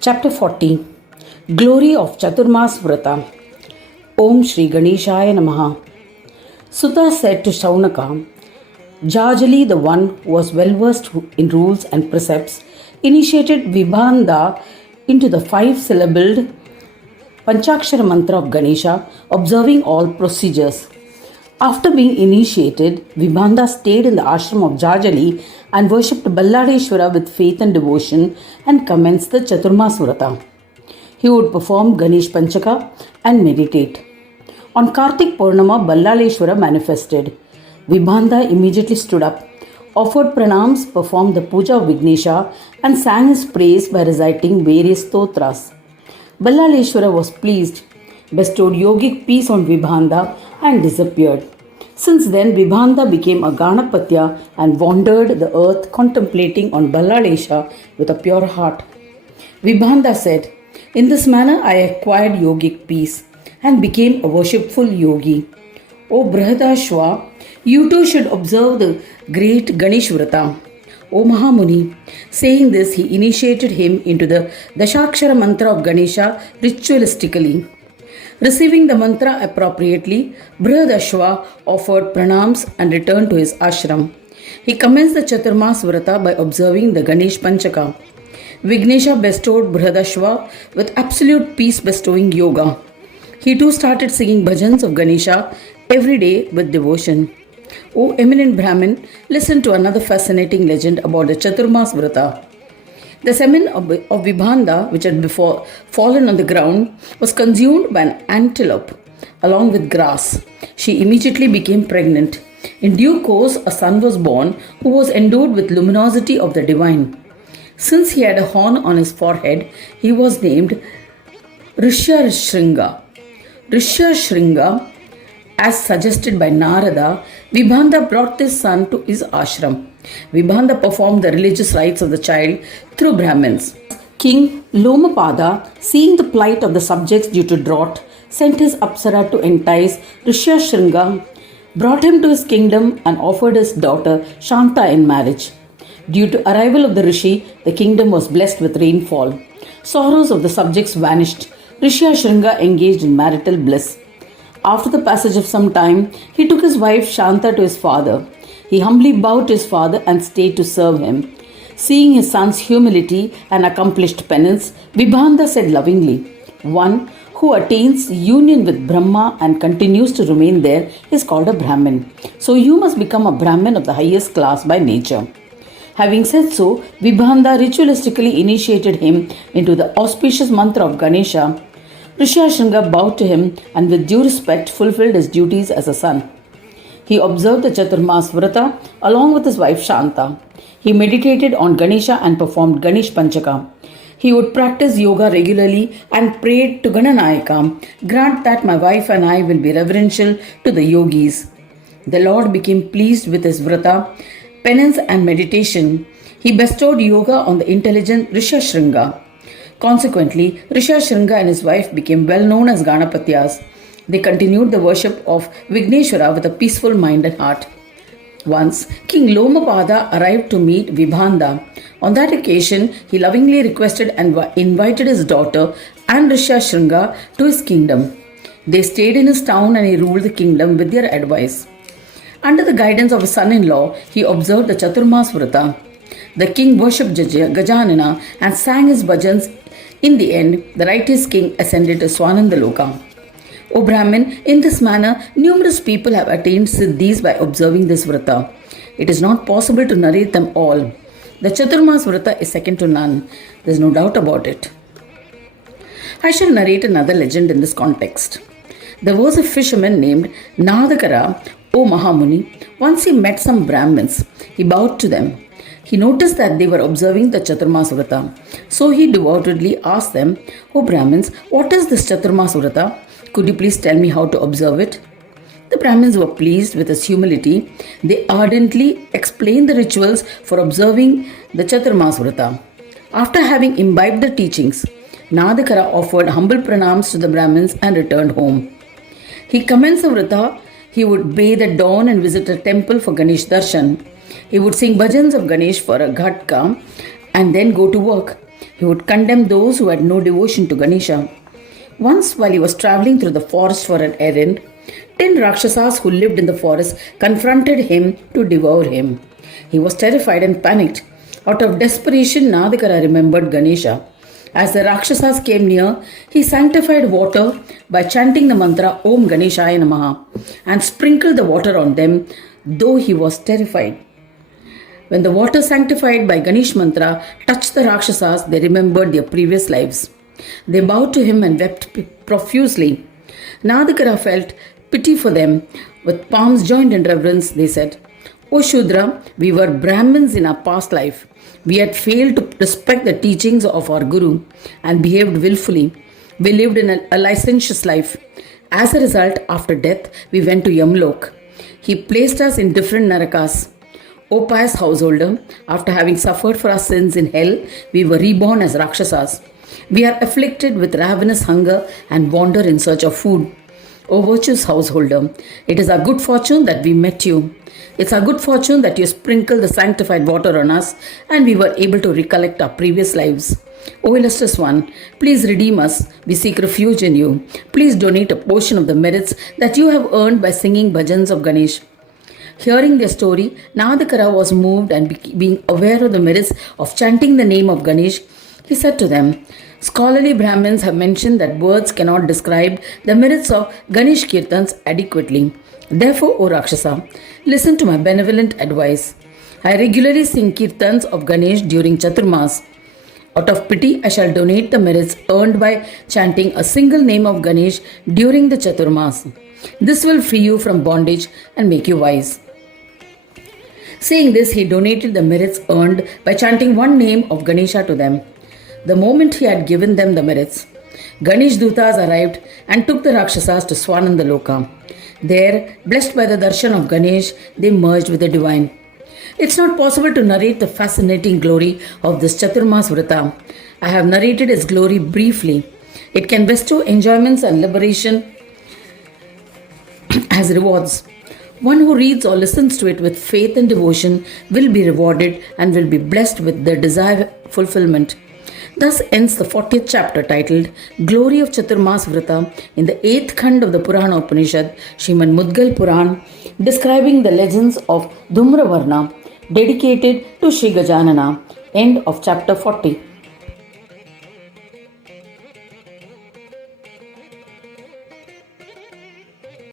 Chapter 40 Glory of Chaturmaas Vrata. Om Shri Ganeshaya Namaha. Sutta said to Shaunaka, Jajali, the one who was well versed in rules and precepts, initiated Vibhanda into the 5-syllabled Panchakshara mantra of Ganesha, observing all procedures. After being initiated, Vibhanda stayed in the ashram of Jajali and worshipped Balladeshwara with faith and devotion and commenced the Chaturmaas Vrata. He would perform Ganesh Panchaka and meditate. On Kartik Purnama, Balladeshwara manifested. Vibhanda immediately stood up, offered pranams, performed the puja of Vignesha, and sang his praise by reciting various stotras. Balladeshwara was pleased, bestowed yogic peace on Vibhanda, and disappeared. Since then, Vibhanda became a Ganapatya and wandered the earth contemplating on Balladesha with a pure heart. Vibhanda said, In this manner I acquired yogic peace and became a worshipful yogi. O Brihadashva, you too should observe the great Ganesh Vrata. O Mahamuni, saying this, he initiated him into the Dashakshara mantra of Ganesha ritualistically. Receiving the mantra appropriately, Brihadashva offered pranams and returned to his ashram. He commenced the Chaturmaas Vrata by observing the Ganesh Panchaka. Vignesha bestowed Brihadashva with absolute peace-bestowing yoga. He too started singing bhajans of Ganesha every day with devotion. O eminent Brahmin, listen to another fascinating legend about the Chaturmaas Vrata. The semen of Vibhanda, which had before fallen on the ground, was consumed by an antelope along with grass. She immediately became pregnant. In due course, a son was born who was endowed with luminosity of the divine. Since he had a horn on his forehead, he was named Rishyashringa. Rishyashringa, as suggested by Narada, Vibhanda brought this son to his ashram. Vibhanda performed the religious rites of the child through Brahmins. King Lomapada, seeing the plight of the subjects due to drought, sent his Apsara to entice Rishyashringa, brought him to his kingdom and offered his daughter Shanta in marriage. Due to arrival of the Rishi, the kingdom was blessed with rainfall. Sorrows of the subjects vanished. Rishyashringa engaged in marital bliss. After the passage of some time, he took his wife Shanta to his father. He humbly bowed to his father and stayed to serve him. Seeing his son's humility and accomplished penance, Vibhanda said lovingly, One who attains union with Brahma and continues to remain there is called a Brahmin. So you must become a Brahmin of the highest class by nature. Having said so, Vibhanda ritualistically initiated him into the auspicious mantra of Ganesha. Rishyashringa bowed to him and with due respect fulfilled his duties as a son. He observed the Chaturmaas Vrata along with his wife Shanta. He meditated on Ganesha and performed Ganesh Panchaka. He would practice yoga regularly and prayed to Gananayaka, Grant that my wife and I will be reverential to the yogis. The Lord became pleased with his Vrata, penance and meditation. He bestowed yoga on the intelligent Rishyashringa. Consequently, Rishyashringa and his wife became well known as Ganapatyas. They continued the worship of Vigneshwara with a peaceful mind and heart. Once, King Lomapada arrived to meet Vibhanda. On that occasion, he lovingly requested and invited his daughter and Rishyashringa to his kingdom. They stayed in his town and he ruled the kingdom with their advice. Under the guidance of his son-in-law, he observed the Chaturmaas Vrata. The king worshipped Gajanana and sang his bhajans. In the end, the righteous king ascended to Swanandaloka. O Brahmin, in this manner, numerous people have attained siddhis by observing this vrata. It is not possible to narrate them all. The Chaturmaas Vrata is second to none. There is no doubt about it. I shall narrate another legend in this context. There was a fisherman named Nadakara, O Mahamuni. Once he met some Brahmins. He bowed to them. He noticed that they were observing the Chaturmaas Vrata. So he devotedly asked them, O Brahmins, what is this Chaturmaas Vrata? Could you please tell me how to observe it? The Brahmins were pleased with his humility. They ardently explained the rituals for observing the Chaturmaas Vrata. After having imbibed the teachings, Nadakara offered humble pranams to the Brahmins and returned home. He commenced the Vrata. He would bathe at dawn and visit a temple for Ganesh Darshan. He would sing bhajans of Ganesh for a ghatka and then go to work. He would condemn those who had no devotion to Ganesha. Once, while he was traveling through the forest for an errand, 10 Rakshasas who lived in the forest confronted him to devour him. He was terrified and panicked. Out of desperation, Nadikara remembered Ganesha. As the Rakshasas came near, he sanctified water by chanting the mantra Om Ganeshaya Namaha and sprinkled the water on them, though he was terrified. When the water sanctified by Ganesh mantra touched the Rakshasas, they remembered their previous lives. They bowed to him and wept profusely. Nadikara felt pity for them. With palms joined in reverence, they said, O Shudra, we were Brahmins in our past life. We had failed to respect the teachings of our Guru and behaved willfully. We lived in a licentious life. As a result, after death, we went to Yamlok. He placed us in different narakas. O pious householder, after having suffered for our sins in hell, we were reborn as Rakshasas. We are afflicted with ravenous hunger and wander in search of food. O virtuous householder, it is our good fortune that we met you. It's our good fortune that you sprinkled the sanctified water on us and we were able to recollect our previous lives. O illustrious one, please redeem us. We seek refuge in you. Please donate a portion of the merits that you have earned by singing bhajans of Ganesh. Hearing their story, Nadikara was moved and being aware of the merits of chanting the name of Ganesh, he said to them, Scholarly Brahmins have mentioned that words cannot describe the merits of Ganesh Kirtans adequately. Therefore, O Rakshasa, listen to my benevolent advice. I regularly sing Kirtans of Ganesh during Chaturmaas. Out of pity, I shall donate the merits earned by chanting a single name of Ganesh during the Chaturmaas. This will free you from bondage and make you wise. Saying this, he donated the merits earned by chanting one name of Ganesha to them. The moment he had given them the merits, Ganesh Dutas arrived and took the Rakshasas to Swananda Loka. There, blessed by the darshan of Ganesh, they merged with the divine. It's not possible to narrate the fascinating glory of this Chaturmaas Vrata. I have narrated its glory briefly. It can bestow enjoyments and liberation as rewards. One who reads or listens to it with faith and devotion will be rewarded and will be blessed with the desired fulfillment. Thus ends the 40th chapter titled Glory of Chaturmaas Vrata in the 8th Khand of the Purana Upanishad, Srimad Mudgal Puran, describing the legends of Dhumravarna, dedicated to Sri Gajanana. End of chapter 40.